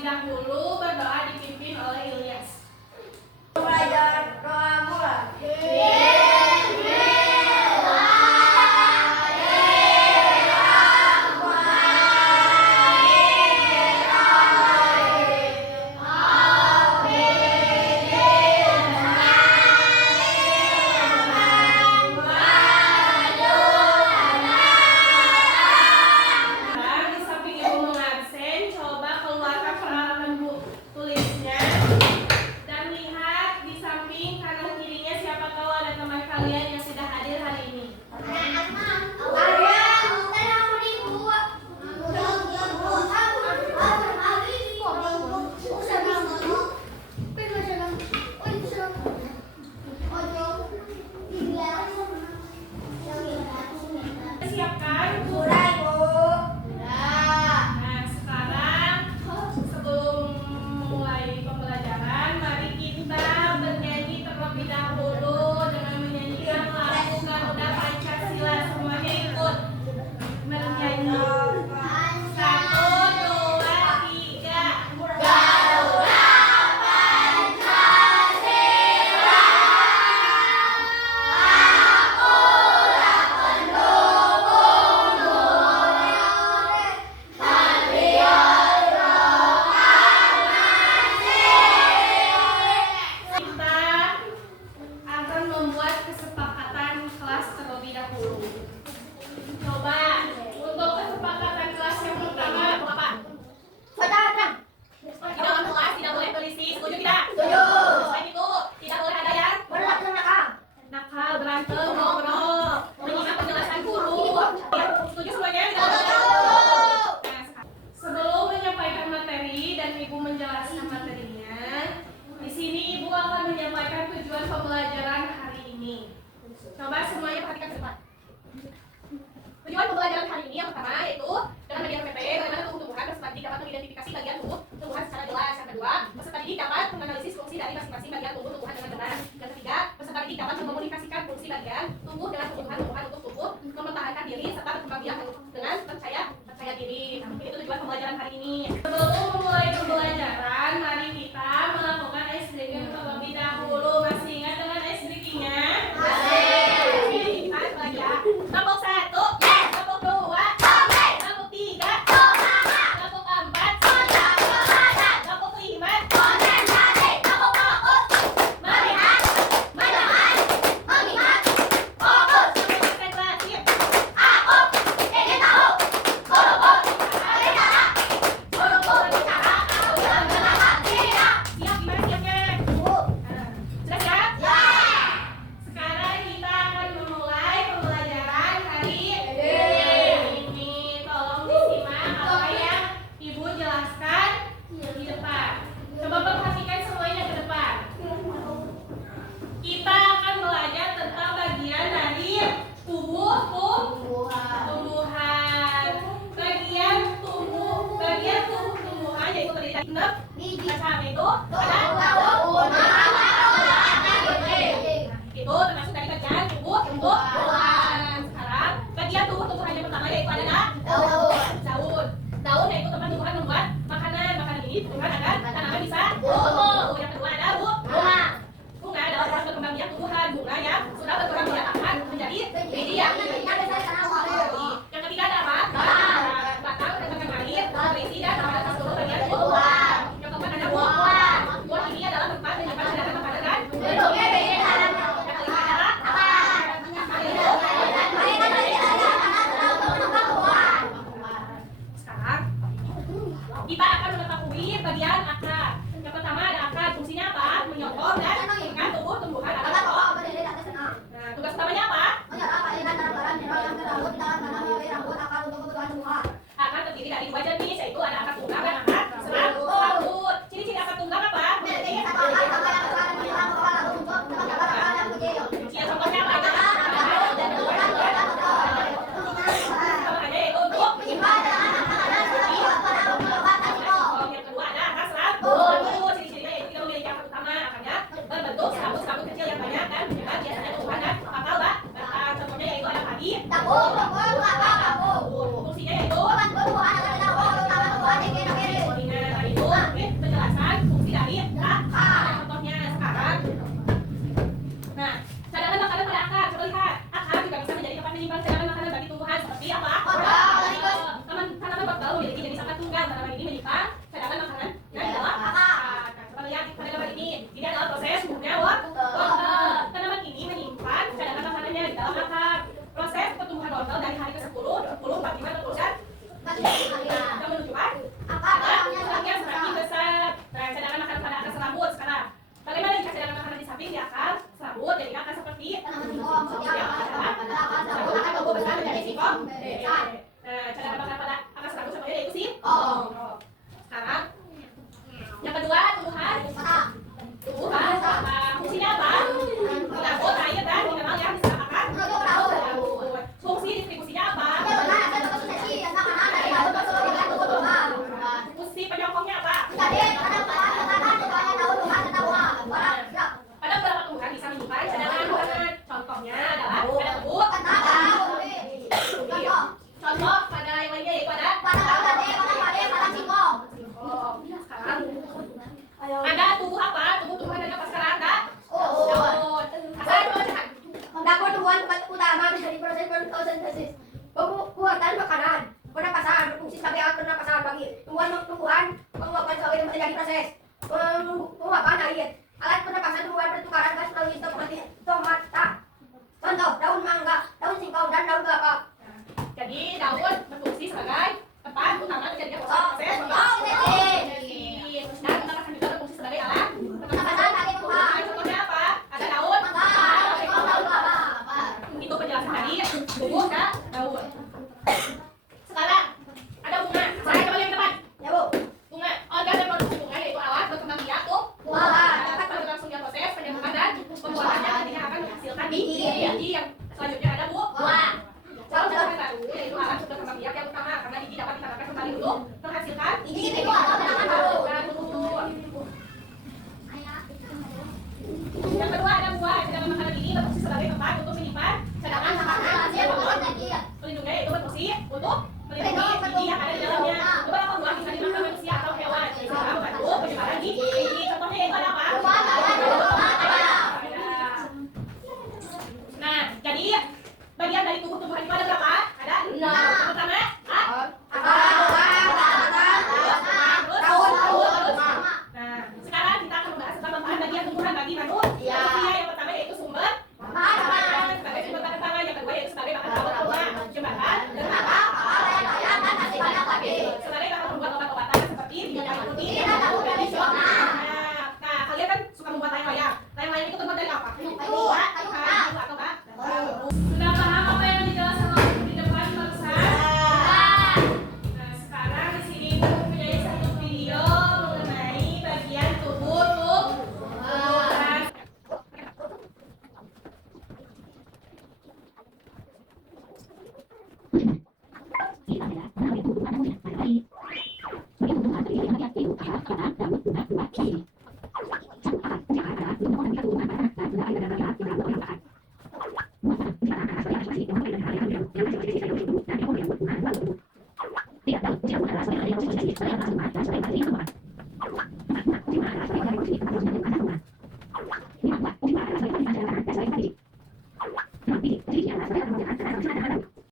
terlebih dahulu berdoa dipimpin oleh Ilyas. Belajar doa mulai. Di samping ibu mengabsen, coba keluarkan peralatan tulisnya dan lihat di samping kanan kirinya siapa tahu ada teman kalian yang sudah hadir hari ini. Siapkan Bu. Nah, sekarang sebelum mulai pembelajaran, mari kita bernyanyi terlebih dahulu dengan menyanyikan lagu Garuda Pancasila. Semuanya ikut bernyanyi. 1, 2, 3. Garuda Pancasila. Kita akan membuat kesepakatan kelas terlebih dahulu. Coba untuk kesepakatan kelas yang pertama apa? Di dalam kelas tidak boleh berisik, setuju tidak? Setuju. Selain itu tidak boleh ada yang nakal, berantem, ngobrol, menyimak penjelasan guru. Ya, setuju semuanya? Tidak boleh. Nah, sebelum menyampaikan materi dan ibu menjelaskan materinya, di sini ibu akan menyampaikan tujuan pembelajaran hari ini. Coba semuanya perhatikan ke depan. Tujuan pembelajaran hari ini yang pertama yaitu dengan media PPT bagaimana tumbuh-tumbuhan peserta didik dapat mengidentifikasi bagian tumbuhan secara jelas. Yang kedua, peserta didik dapat menganalisis fungsi dari masing-masing bagian tumbuhan dengan benar. Yang ketiga, peserta didik dapat memomunikasikan fungsi bagian tumbuh dengan tumbuhan untuk tumbuh, mempertahankan diri serta berkembang biak dengan percaya diri. Nah, mungkin itu tujuan pembelajaran hari ini. Sebelum memulai pembelajaran, mari kita melakukan ice breaking terlebih dahulu. Masih ingat dengan ice breaking-nya? Masih. Kita lagi ya. Kelompok 1, kelompok 2, kelompok 3, kelompok 4, kelompok 5, kelompok fokus. Melihat, mendengar, mengingat, fokus. Konsentrasi. Aku ingin tahu. Buru-buru berbicara. Buru-buru berbicara. Aku belum mendengar. Tidak. Siap, gimana siapnya? Sudah siap? Ya. Sekarang kita akan memulai pembelajaran hari ini. Tolong disimak apa yang ibu jelaskan di depan. Coba perhatikan semuanya ke depan. Kita akan belajar tentang bagian dari tumbuhan. Bagian tumbuhan yaitu terdiri dari 6 macam itu. Itu termasuk dari bagian tumbuhan. Sekarang bagian tumbuhan yang pertama yaitu adalah daun. Daun yaitu tempat tumbuhan membuat makanan. Makanan ini tumbuhan agar tanaman bisa tumbuh. Yang kedua ada bunga. Bunga adalah proses berkembang biak tumbuhan. Bunga yang sudah berkembang biak akan menjadi biji yang yang ketiga ada apa? Batang mendapatkan air, berisi dan mengadakan seluruh bagian tumbuhan. Yang keempat ada buah. Buah ini adalah tempat menyimpan cadangan makanan dan bentuknya beda. Yang kelima adalah akar. Akar itu sekarang kita akan mengetahui bagian akar. Yang pertama ada akar. Fungsinya apa? Menyokong dan mengikat tumbuh-tumbuhan agar kokoh. Nah, tugas utamanya apa? Akar terdiri dari 2 jenis, yaitu ada akar tunggang dan akar serabut. Ciri-ciri akar tunggang apa? Ciri contohnya apa? Sama aja yaitu untuk yang kedua ada akar serabut. Ciri-cirinya yaitu tidak memiliki akar utama. Akarnya berbentuk serabut-serabut kecil yang banyak dan menyebar biasanya tumbuhan dan bakal batang. Contohnya yaitu ada padi. Fungsinya yaitu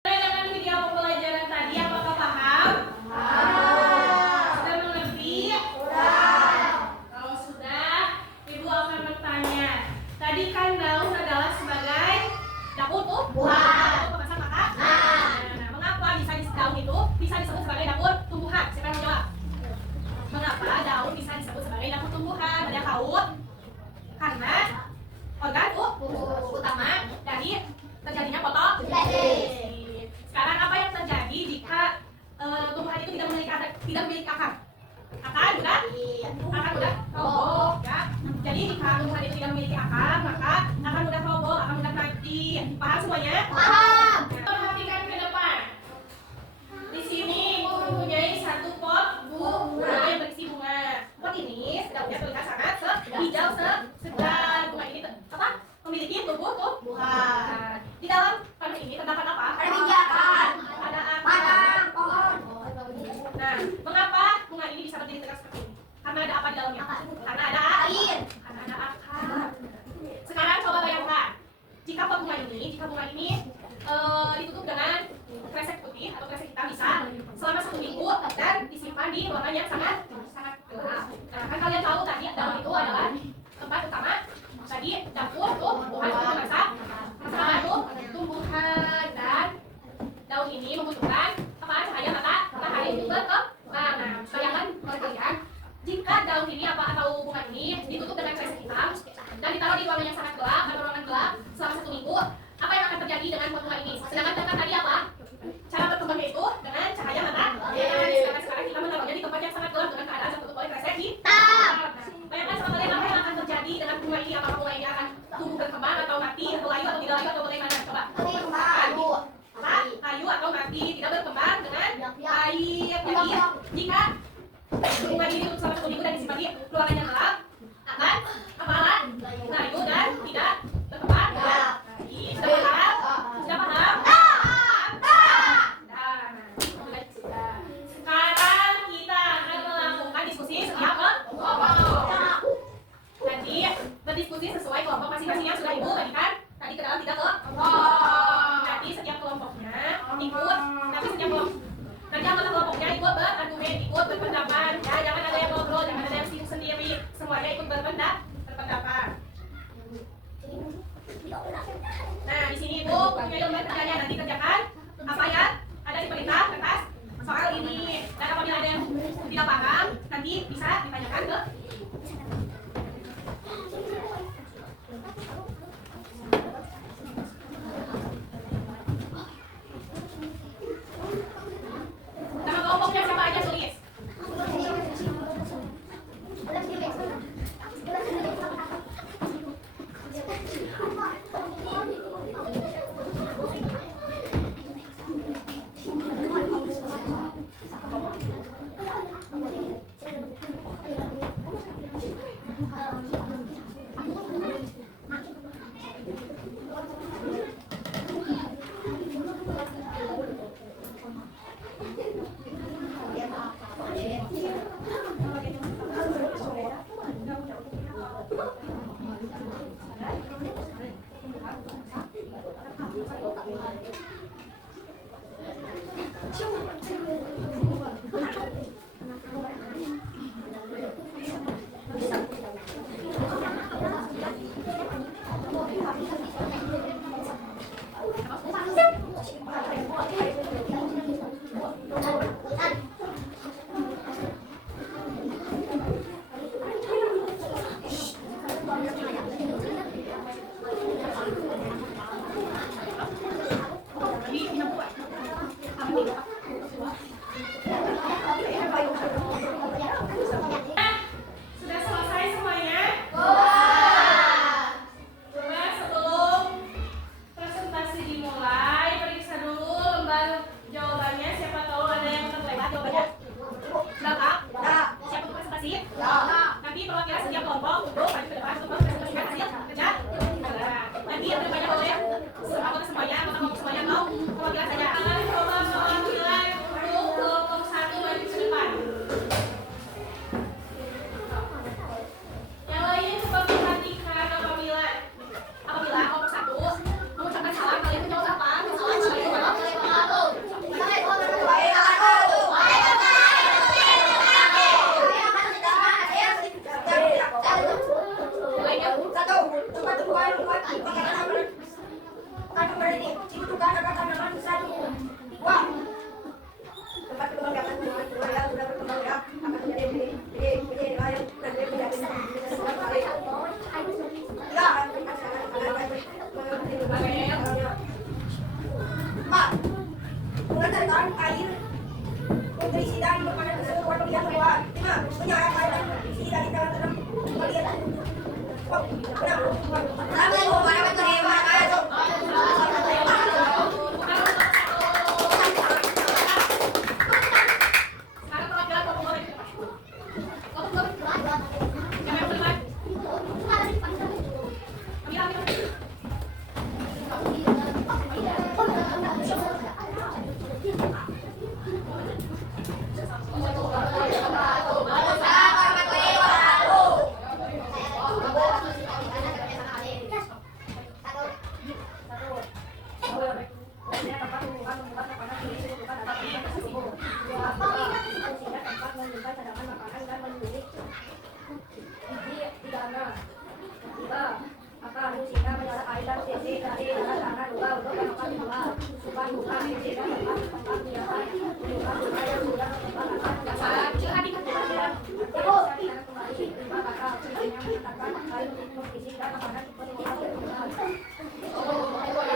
Dengan video pembelajaran tadi apakah paham? Sudah mengerti? Kalau sudah, Ibu akan bertanya. Tadi kan daun adalah sebagai dapur untuk memasak makan. Nah, mengapa daun itu bisa disebut sebagai dapur tumbuhan? Siapa yang menjawab? Mengapa daun bisa disebut sebagai dapur tumbuhan? Ada tahu? Karena organ utama dari terjadinya fotosintesis. Sekarang apa yang terjadi jika tumbuhan itu tidak memiliki akar? Akar mudah roboh, ya. Jadi jika tumbuhan itu tidak memiliki akar, maka akan mudah roboh, akan mudah mati. Paham semuanya? Paham. Perhatikan ke depan. Di sini Ibu mempunyai satu pot bunga yang berisi bunga. Pot ini daunnya terlihat sangat hijau segar. Bunga ini memiliki tumbuhan. Di dalam tanah ini terdapat apa? Ada pijakan. Ada akar. Batang pohon. Nah, mengapa bunga ini bisa berdiri tegak seperti ini? Karena ada apa di dalamnya? Karena ada Air. Karena ada akar. Sekarang coba bayangkan, jika bunga ini ditutup dengan kresek putih atau kresek hitam bisa selama 1 minggu dan disimpan di ruangan yang sangat gelap. Nah, kan kalian tahu tadi daun itu adalah tempat utama tadi dapur tumbuhan untuk memasak tumbuhan, dan daun ini membutuhkan cahaya matahari untuk berkembang. Nah, bayangkan kalian jika daun ini atau bunga ini ditutup dengan kresek hitam dan ditaruh di ruangan yang sangat gelap atau ruangan gelap selama 1 minggu, apa yang akan terjadi dengan bunga ini? Sedangkan tadi apa? Cara berkembangnya itu dengan cahaya matahari. Sekarang kita menaruhnya di tempat yang sangat gelap dengan keadaan tertutup oleh kresek hitam. Bayangkan sama kalian apa yang akan terjadi dengan bunga ini? Apakah bunga ini akan tumbuh berkembang atau mati atau layu atau tidak layu atau bagaimana? Coba. Layu atau mati, tidak berkembang dengan baik. Jadi jika bunga ini ditutup selama 1 minggu dan disimpan di ruangan yang gelap, akan layu dan tidak berkembang. Sudah paham? Sudah paham? Sekarang kita akan melakukan diskusi setiap kelompok. Nanti berdiskusi sesuai kelompok masing-masing yang sudah Ibu bagikan tadi ke dalam 3 kelompok. Nanti setiap kelompoknya ikut, nanti anggota kelompoknya ikut berargumen, ikut berpendapat. Ya, jangan ada yang ngobrol, jangan ada yang sibuk sendiri. Semuanya ikut berpendapat. Nah, di sini Ibu punya lembar kerjanya, nanti kerjakan apa ya ada di perintah kertas soal ini. Dan apabila ada yang tidak paham, nanti bisa ditanyakan ke nama kelompoknya siapa aja tulis. presentasi? Ya. Nanti perwakilan setiap kelompok duduk maju ke depan untuk mempresentasikan hasil kerja. Nah, nanti yang bertanya boleh anggota semuanya, anggota kelompok semuanya mau perwakilan saja. Coba perwakilan kelompok 1 maju ke depan. Yang lainnya coba perhatikan apabila kelompok 1 mengucapkan salah, kalian menjawab apa? Sekarang perwakilan kelompok 2 maju ke depan. Kelompok 2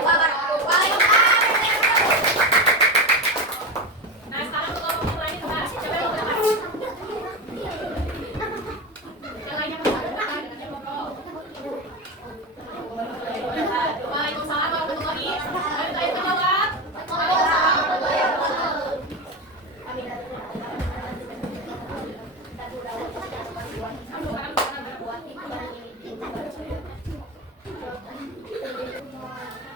siapa yang berdebat? Amira. Nah, sekarang untuk kelompok lain coba siapa yang berdebat? Yang lainnya Waalaikumsalam warahmatullahi wabarakatuh. Ayo menjawab.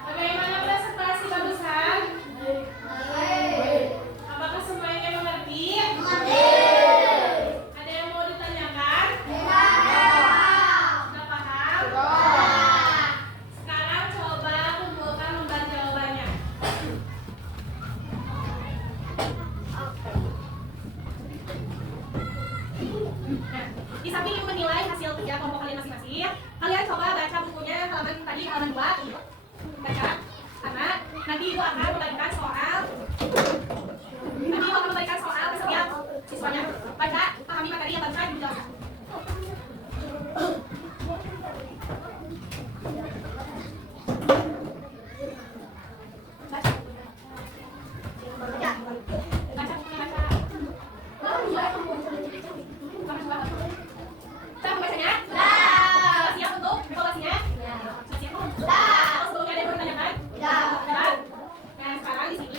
Bagaimana presentasi barusan? Apakah semuanya mengerti? Ada yang mau ditanyakan? Sudah paham? Sekarang coba kumpulkan lembar jawabannya. Nah, di samping ibu menilai hasil kerja kelompok kalian masing-masing, kalian coba baca bukunya halaman tadi halaman 2. Baca, karena nanti ibu akan memberikan soal. Ke setiap siswanya. Baca, pahami materi yang barusan dijelaskan. Baca. Baca bukunya, baca. Sudah pembacanya? Sudah siap untuk evaluasinya? Sudah siap? Sebelumnya ada yang mau ditanyakan? Sudah. Nah, sekarang di sini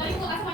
Dari kulkas